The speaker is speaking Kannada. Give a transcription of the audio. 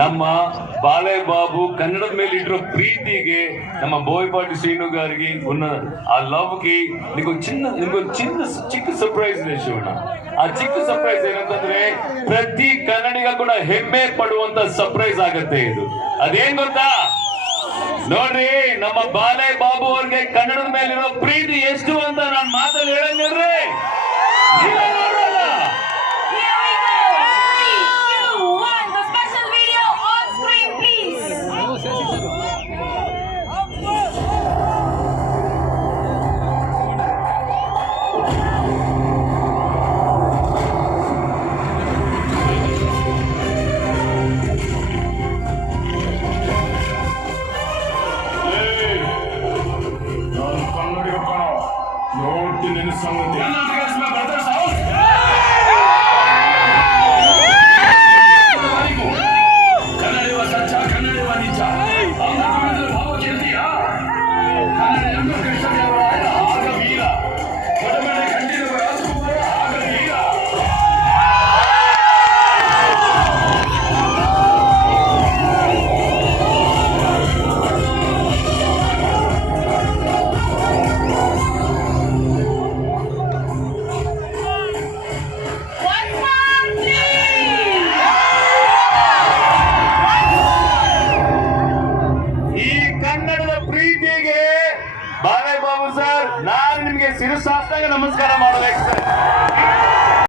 ನಮ್ಮ ಬಾಳೆಬಾಬು ಕನ್ನಡದ ಮೇಲೆ ಇಟ್ಟಿರೋ ಪ್ರೀತಿಗೆ ನಮ್ಮ ಬೋಯಪಾಟಿ ಶ್ರೀನು గారికి ఉన్న ఆ లవ్ కి నీకు చిన్న ಸರ್ಪ್ರೈಸ್ ಇದೆ ಶಿವಣ್ಣ. ಆ ಚಿಕ್ಕ ಸರ್ಪ್ರೈಸ್ ಏನಂತಂದ್ರೆ ಪ್ರತಿ ಕನ್ನಡಿಗ ಕೂಡ ಹೆಮ್ಮೆ ಪಡುವಂತ ಸರ್ಪ್ರೈಸ್ ಆಗತ್ತೆ ಇದು. ಅದೇನ್ ಗೊತ್ತಾ ನೋಡ್ರಿ, ನಮ್ಮ ಬಾಳೆಬಾಬು ಅವ್ರಿಗೆ ಕನ್ನಡದ ಮೇಲಿರೋ ಪ್ರೀತಿ ಎಷ್ಟು ಅಂತ ನಾನು ಮಾತಲ್ಲಿ ಹೇಳಂಗಿಲ್ರಿ. ಬಾಳೆಬಾಬು ಸರ್, ನಾನು ನಿಮಗೆ ಶಿರಸಾಷ್ಟಾಂಗ ನಮಸ್ಕಾರ ಮಾಡಬೇಕು ಸರ್.